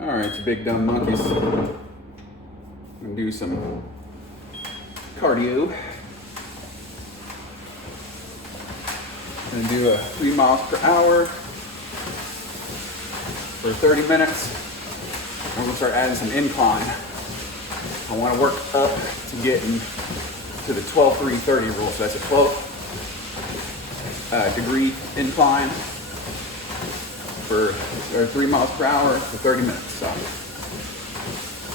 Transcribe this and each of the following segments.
All right, you big dumb monkeys. I'm gonna do some cardio. I'm gonna do 3 miles per hour for 30 minutes. I'm gonna start adding some incline. I wanna work up to getting to the 12-3-30 rule. So that's a 12 degree incline for 3 miles per hour for 30 minutes. So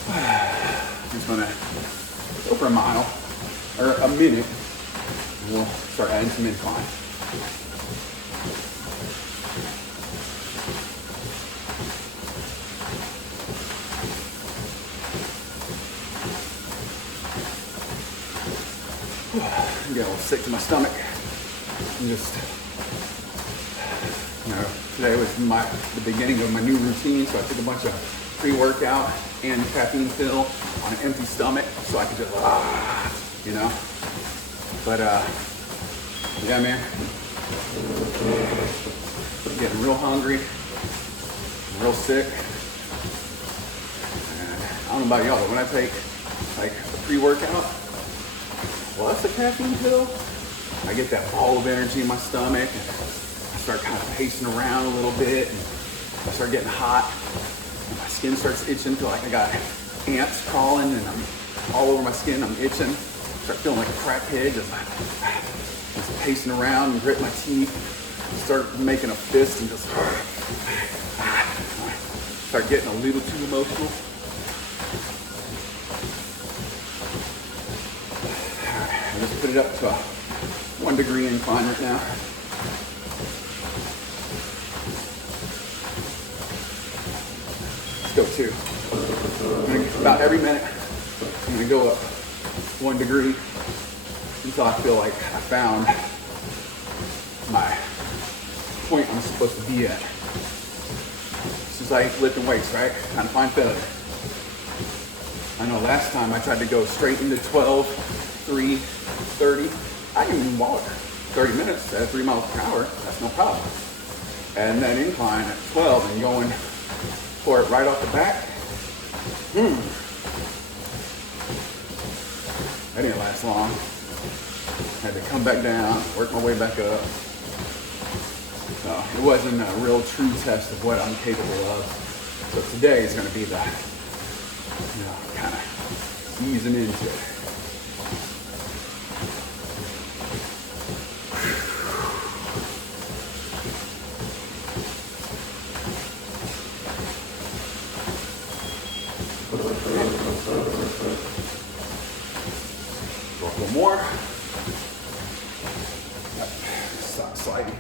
I'm just gonna go for a mile or a minute, and we'll start adding some incline. I'm getting a little sick to my stomach. I'm just, today was the beginning of my new routine, so I took a bunch of pre-workout and caffeine pill on an empty stomach, so I could just, But yeah, man, I'm getting real hungry, real sick. And I don't know about y'all, but when I take like a pre-workout plus a caffeine pill, I get that ball of energy in my stomach, and I start kind of pacing around a little bit, and I start getting hot, and my skin starts itching, feel like I got ants crawling, and I'm all over my skin, I'm itching, start feeling like a crackhead, just pacing around and grit my teeth, start making a fist, and just start getting a little too emotional. I just put it up to a 1 degree incline right now. Let's go 2. About every minute, I'm gonna go up 1 degree until I feel like I found my point I'm supposed to be at. Since I ain't lifting weights, right? Kind of find failure. I know last time I tried to go straight into 12-3-30. I can even walk 30 minutes at 3 miles per hour. That's no problem. And that incline at 12 and going for it right off the back. That didn't last long. Had to come back down, work my way back up. So it wasn't a real true test of what I'm capable of. So today is going to be the, kind of easing into it. Go a little more. Stop sliding.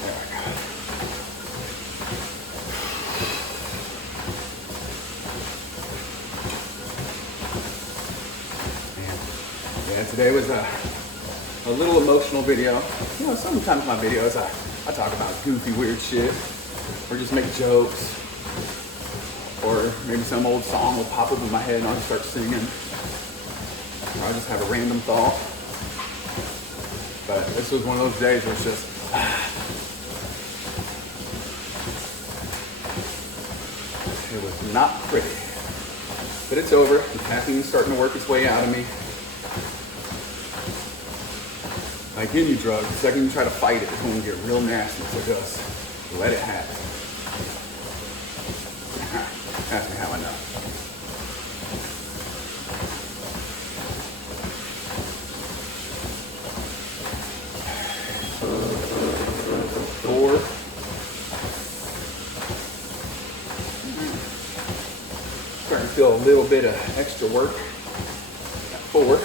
There we go. Yeah, today was a little emotional video. Sometimes my videos I talk about goofy, weird shit, or just make jokes, or maybe some old song will pop up in my head and I'll just start singing, or I'll just have a random thought. But this was one of those days where it's just, it was not pretty. But it's over. The caffeine's starting to work its way out of me. Like any drug, the second you try to fight it, it's going to get real nasty. So just let it happen. Ask me how I know. Four. Starting to feel a little bit of extra work at 4.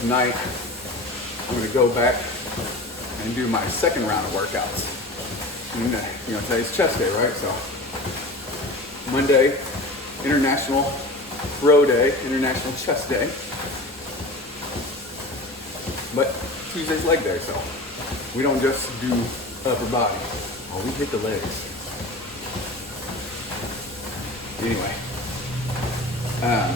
Tonight, I'm going to go back and do my second round of workouts. And, today's chest day, right? So Monday, International Row Day, International Chest Day. But Tuesday's leg day, so we don't just do upper body. Oh, we hit the legs. Anyway, I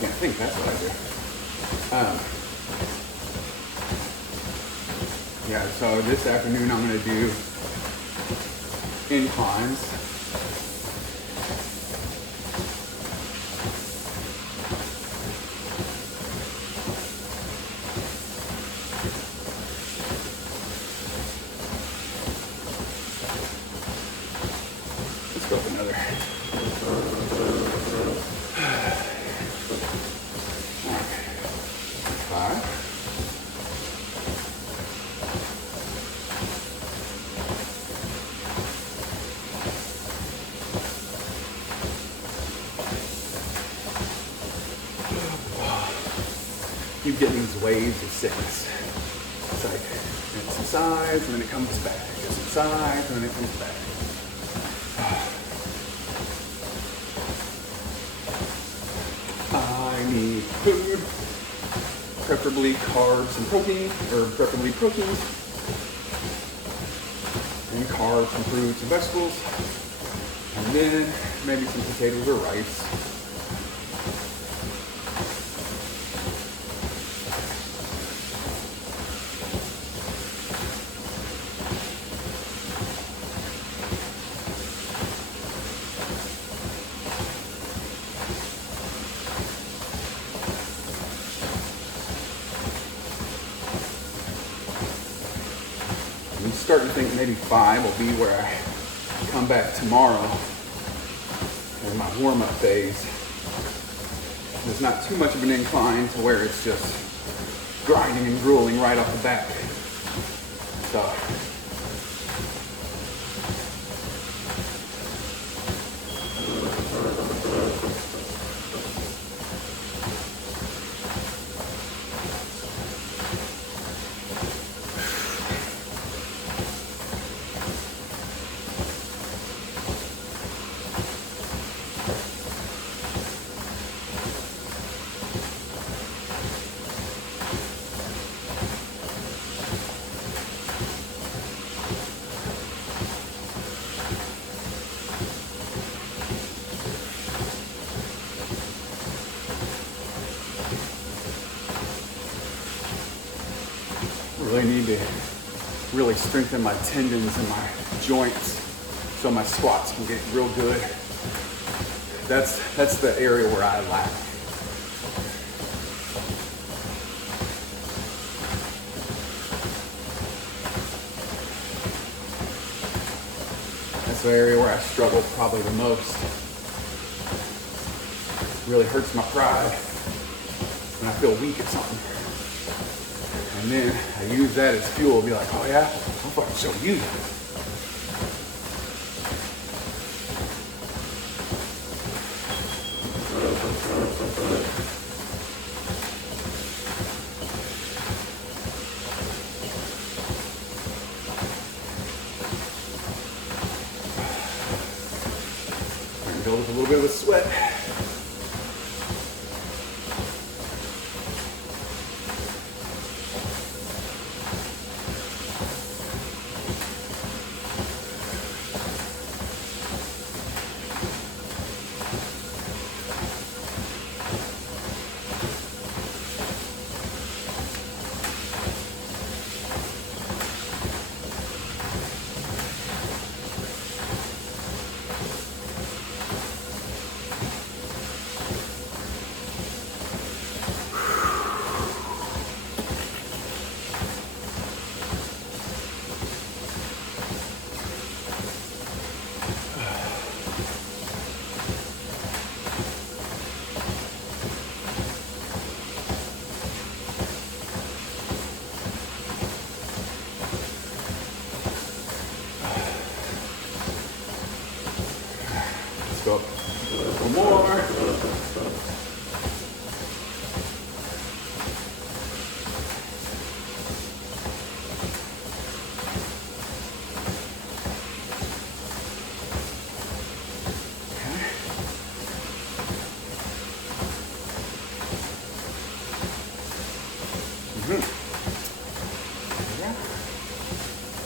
can't think. That's what I do. Yeah. So this afternoon I'm gonna do inclines. Let's go with another. Five. Keep getting these waves of sickness. It's like it subsides and then it comes back. It subsides and then it comes back. I need food, preferably carbs and protein, or preferably proteins, and carbs from fruits and vegetables, and then maybe some potatoes or rice. I'm starting to think maybe 5 will be where I come back tomorrow in my warm-up phase. There's not too much of an incline to where it's just grinding and grueling right off the bat. So really need to really strengthen my tendons and my joints so my squats can get real good. That's the area where I lack. That's the area where I struggle probably the most. Really hurts my pride when I feel weak at something. And then I use that as fuel, be like, oh yeah, I'll fucking show you. And build up a little bit of a sweat. Go up a little more.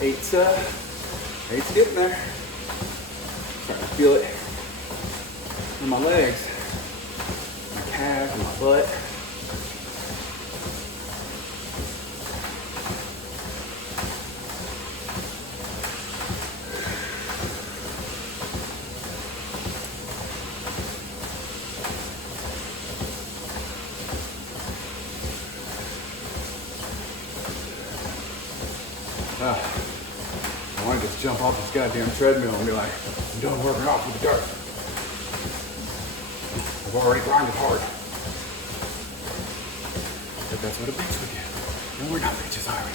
Eight's getting there. Starting to feel it in my legs, my calves, and my butt. I want to just jump off this goddamn treadmill and be like, I'm done working out with the dirt. I've already grinded hard. But that's what a bitch would do. No, we're not bitches, are we?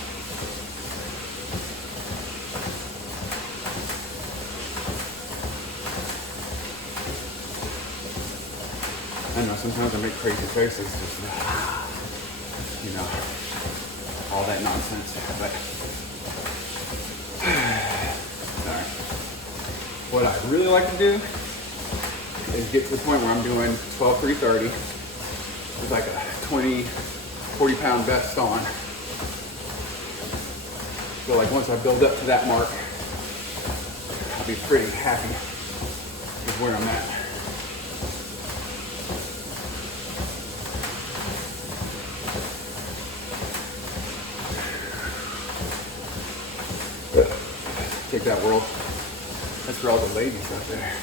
I know sometimes I make crazy faces, just, you know, all that nonsense, but sorry. What I really like to do is get to the point where I'm doing 12, 3, 30 with like a 20, 40 pound vest on. So like once I build up to that mark, I'll be pretty happy with where I'm at. Take that, world. That's for all the ladies out there.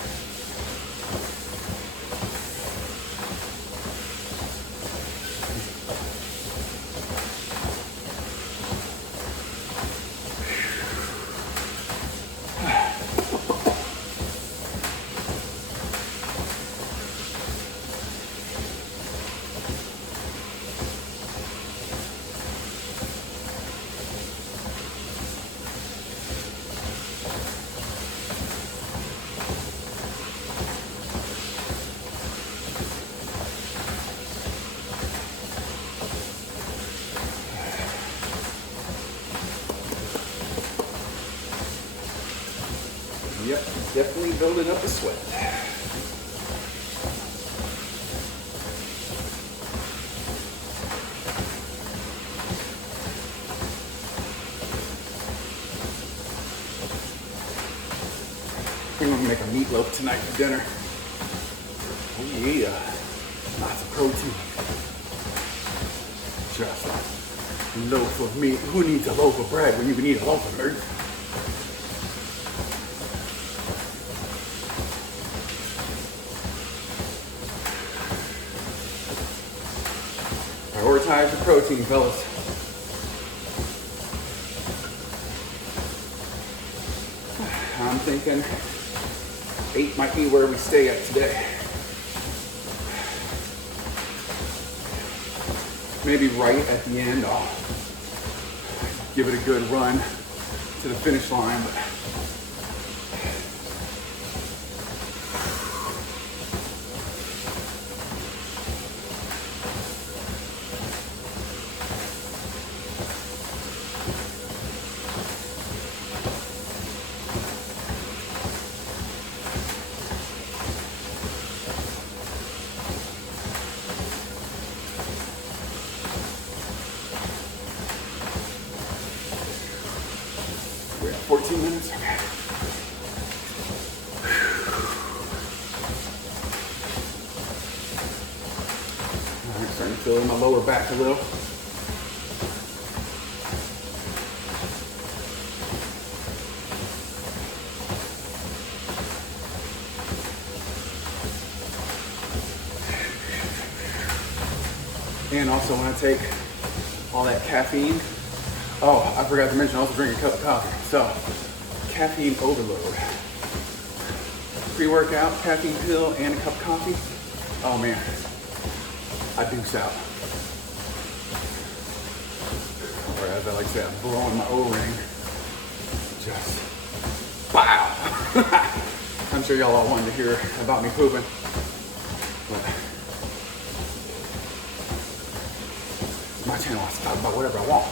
Yep, definitely building up the sweat. I think I'm gonna make a meatloaf tonight for dinner. Oh yeah, lots of protein. Just a loaf of meat. Who needs a loaf of bread when you can eat a loaf of meat? Prioritize the protein, fellas. I'm thinking 8 might be where we stay at today. Maybe right at the end, I'll give it a good run to the finish line, but we're at 14 minutes. Okay. All right, starting to feel in my lower back a little. And also when I take all that caffeine, oh, I forgot to mention, I also drink a cup of coffee. So, caffeine overload. Pre-workout, caffeine pill, and a cup of coffee. Oh man, I deuce out. Or as I like to say, I'm blowing my O-ring. Just, wow. I'm sure y'all all wanted to hear about me pooping. But it's my channel, I can talk about whatever I want.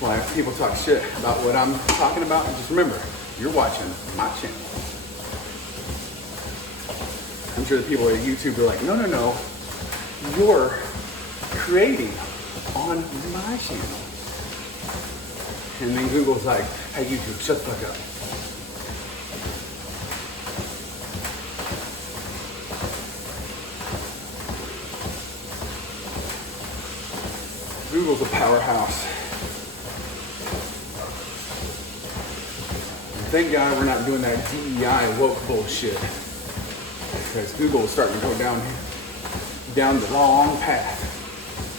Well, if people talk shit about what I'm talking about, just remember, you're watching my channel. I'm sure the people at YouTube are like, no, you're creating on my channel. And then Google's like, hey YouTube, shut the fuck up. Google's a powerhouse. And thank God we're not doing that DEI woke bullshit. Because Google is starting to go down the wrong path.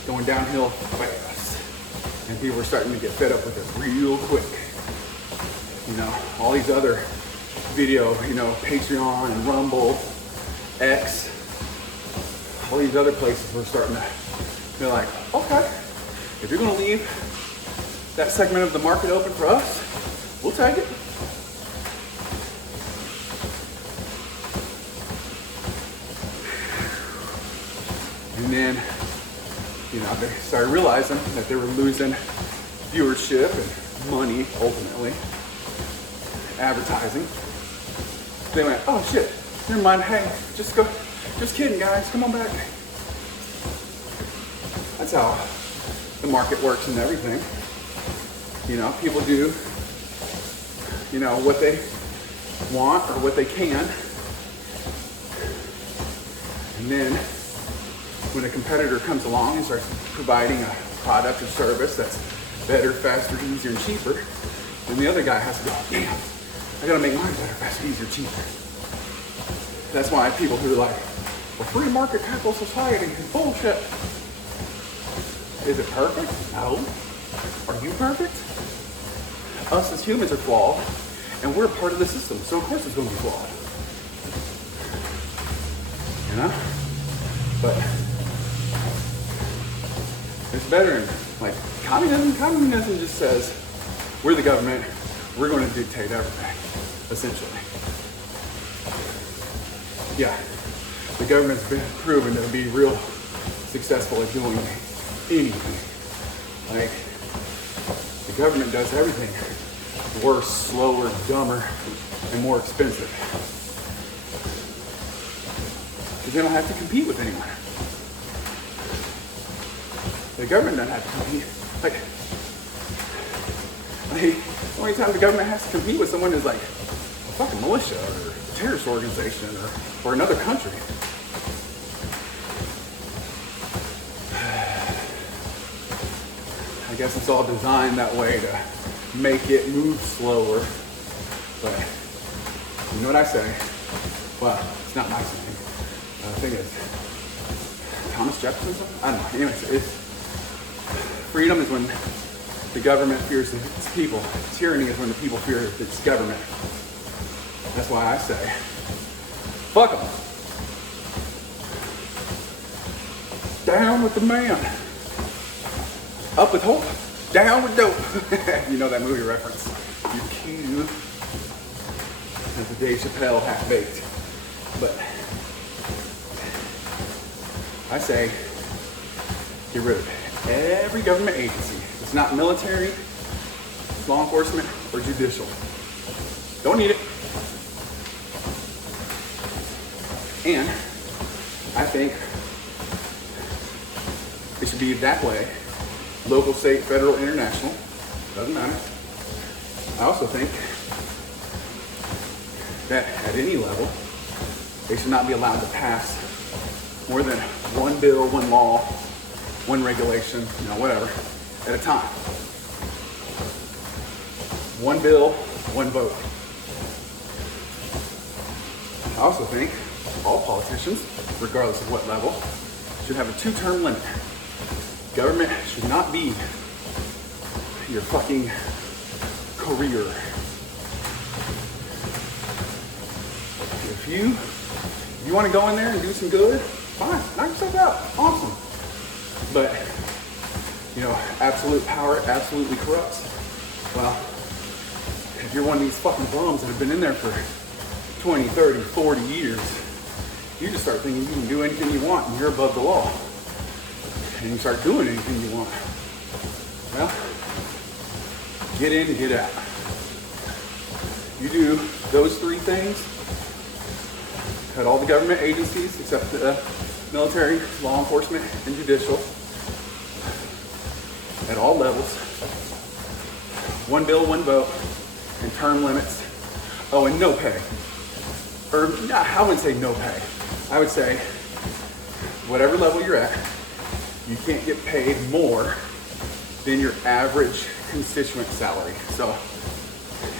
Going downhill fast. And people are starting to get fed up with it real quick. You know, all these other video, you know, Patreon and Rumble, X, all these other places we're starting to, they're like, okay, if you're gonna leave that segment of the market open for us, we'll take it. And then, you know, they started realizing that they were losing viewership and money, ultimately, advertising. They went, oh shit, never mind, hey, just kidding guys, come on back. That's how the market works and everything. You know, people do, you know, what they want or what they can. And then when a competitor comes along and starts providing a product or service that's better, faster, easier, and cheaper, then the other guy has to go, damn, I gotta make mine better, faster, easier, cheaper. That's why people who are like, well, free market capital society is bullshit. Is it perfect? No. Are you perfect? Us as humans are flawed, and we're a part of the system, so of course it's gonna be flawed. You know? But it's better in, like, communism. Communism just says, we're the government, we're going to dictate everything, essentially. Yeah, the government's been proven to be real successful at doing anything. Like, the government does everything worse, slower, dumber, and more expensive. Because they don't have to compete with anyone. The government doesn't have to compete. Like, the only time the government has to compete with someone is like a fucking militia or a terrorist organization or another country. I guess it's all designed that way to make it move slower. But you know what I say? Well, it's not my saying. I think it's Thomas Jefferson. I don't know. Anyways, freedom is when the government fears its people. Tyranny is when the people fear its government. That's why I say, fuck them. Down with the man. Up with hope. Down with dope. You know that movie reference. You cue. That's the Dave Chappelle half-baked. But I say, get rid of every government agency. It's not military, law enforcement, or judicial. Don't need it. And I think it should be that way. Local, state, federal, international. Doesn't matter. I also think that at any level, they should not be allowed to pass more than one bill, one law, one regulation, you know, whatever, at a time. One bill, one vote. I also think all politicians, regardless of what level, should have a 2-term limit. Government should not be your fucking career. If you want to go in there and do some good, fine, knock yourself out, awesome. But, you know, absolute power absolutely corrupts. Well, if you're one of these fucking bums that have been in there for 20, 30, 40 years, you just start thinking you can do anything you want and you're above the law. And you start doing anything you want. Well, get in and get out. You do those 3 things, cut all the government agencies except the military, law enforcement, and judicial, at all levels. One bill, one vote, and term limits. Oh, and no pay. Or no, I wouldn't say no pay. I would say whatever level you're at, you can't get paid more than your average constituent salary. So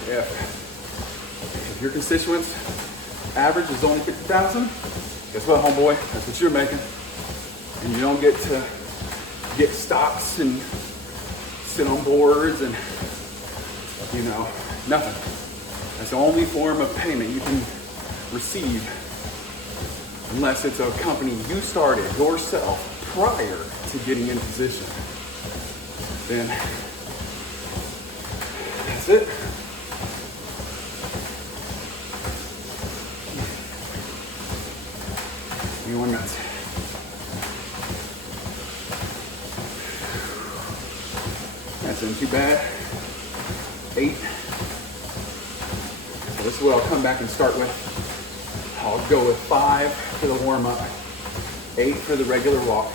if your constituent's average is only 50,000, guess what, homeboy? That's what you're making. And you don't get to get stocks and sit on boards and, you know, nothing. That's the only form of payment you can receive unless it's a company you started yourself prior to getting in position. Then that's it. Give me 1 minute. That's not too bad. 8. So this is what I'll come back and start with. I'll go with 5 for the warm up, 8 for the regular walk,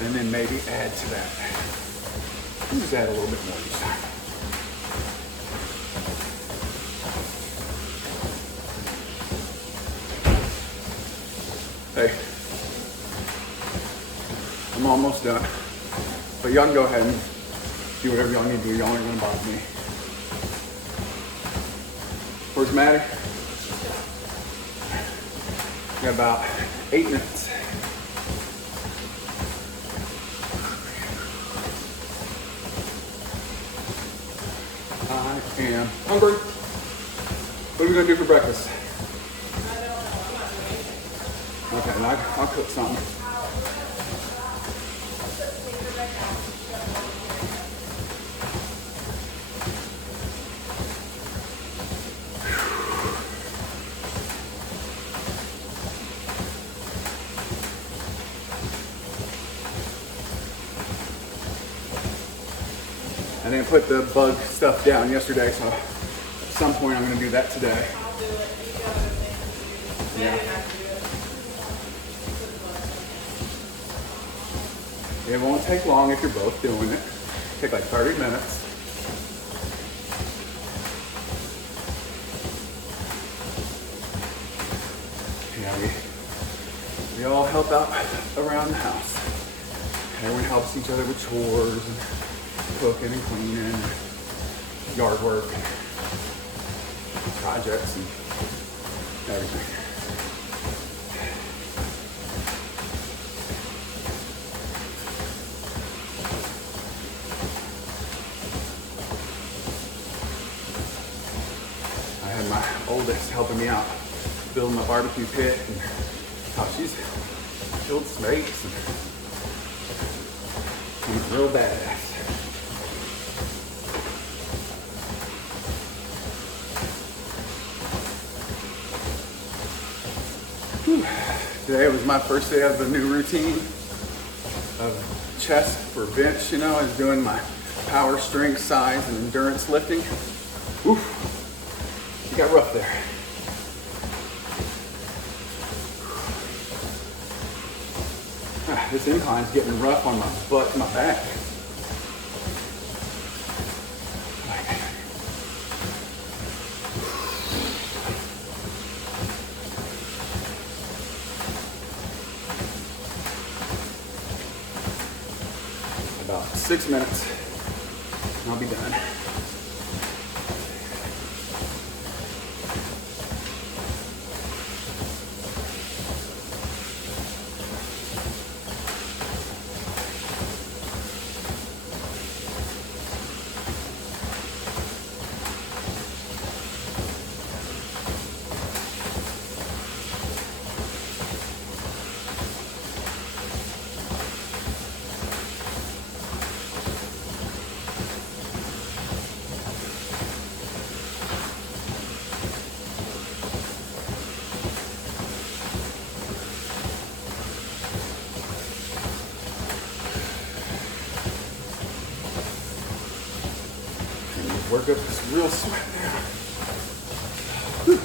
and then maybe add to that. Just add a little bit more each time. Hey, I'm almost done. But y'all can go ahead and do whatever y'all need to do. Y'all aren't gonna bother me. Where's Maddie? Got about 8 minutes. I am hungry. What are we gonna do for breakfast? I don't know. I'm not doing anything. Okay, I'll cook something. I didn't put the bug stuff down yesterday, so at some point I'm going to do that today. I'll do it. You got other things to do. Yeah. Maddie and I can do it. It won't take long if you're both doing it. Take like 30 minutes. Yeah, we all help out around the house. Everyone helps each other with chores and cooking and cleaning, and yard work, and projects, and everything. I had my oldest helping me out building my barbecue pit, and how she's killed snakes and she's real badass. Today was my first day of the new routine of chest for bench. You know, I was doing my power, strength, size, and endurance lifting. Oof, it got rough there. This incline's getting rough on my butt and my back. About 6 minutes, and I'll be done. Work up this real sweat now. Whew.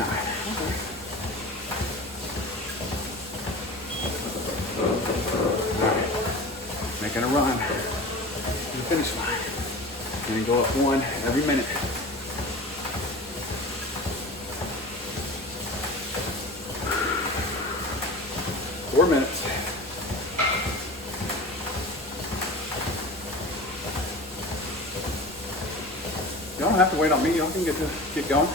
39. Okay. Alright, making a run to the finish line. And go up one every minute. Four minutes. Y'all don't have to wait on me. Y'all can get going.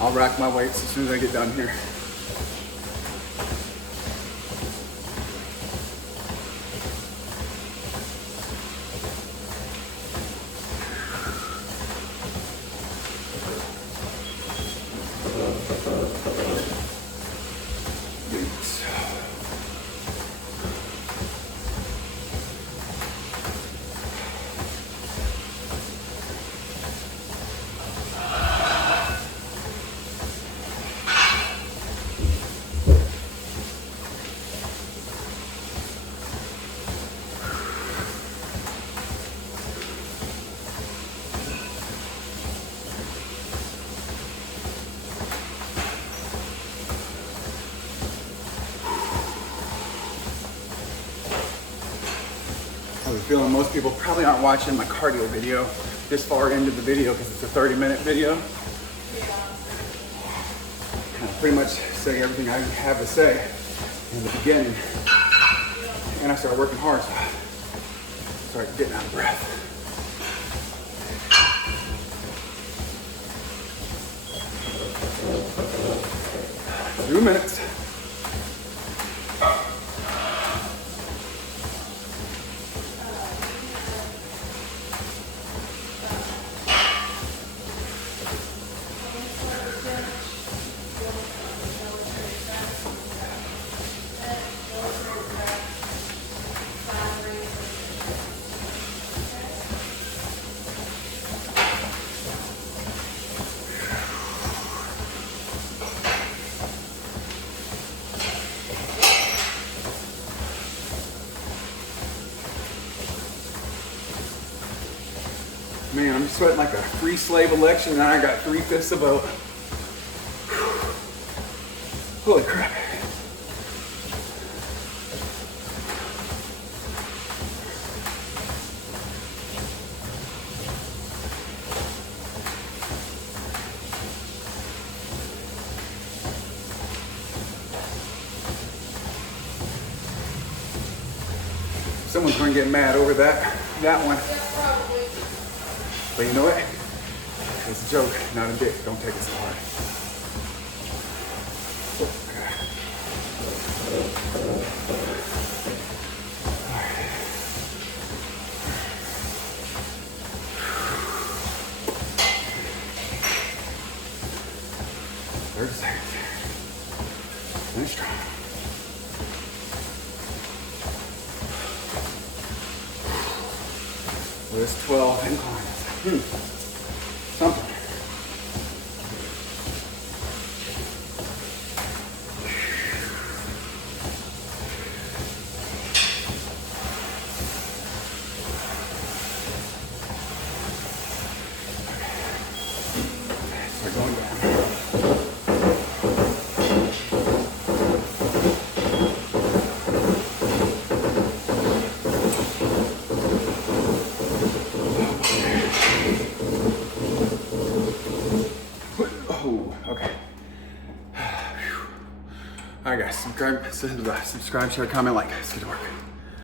I'll rack my weights as soon as I get done here. I have a feeling most people probably aren't watching my cardio video this far into the video because it's a 30-minute video. Kind of pretty much say everything I have to say in the beginning. And I started working hard, so I started getting out of breath. 2 minutes. Man, I'm sweating like a free slave election and I got 3/5 of a vote. Holy crap. Someone's gonna get mad over that one. But you know what? It's a joke, not a dick. Don't take it so hard. Okay. All right. 30 seconds. Finish strong. There's 12 inclines. Something. We're going down. Okay. All right, guys. Subscribe, share, comment, like. Let's get to work.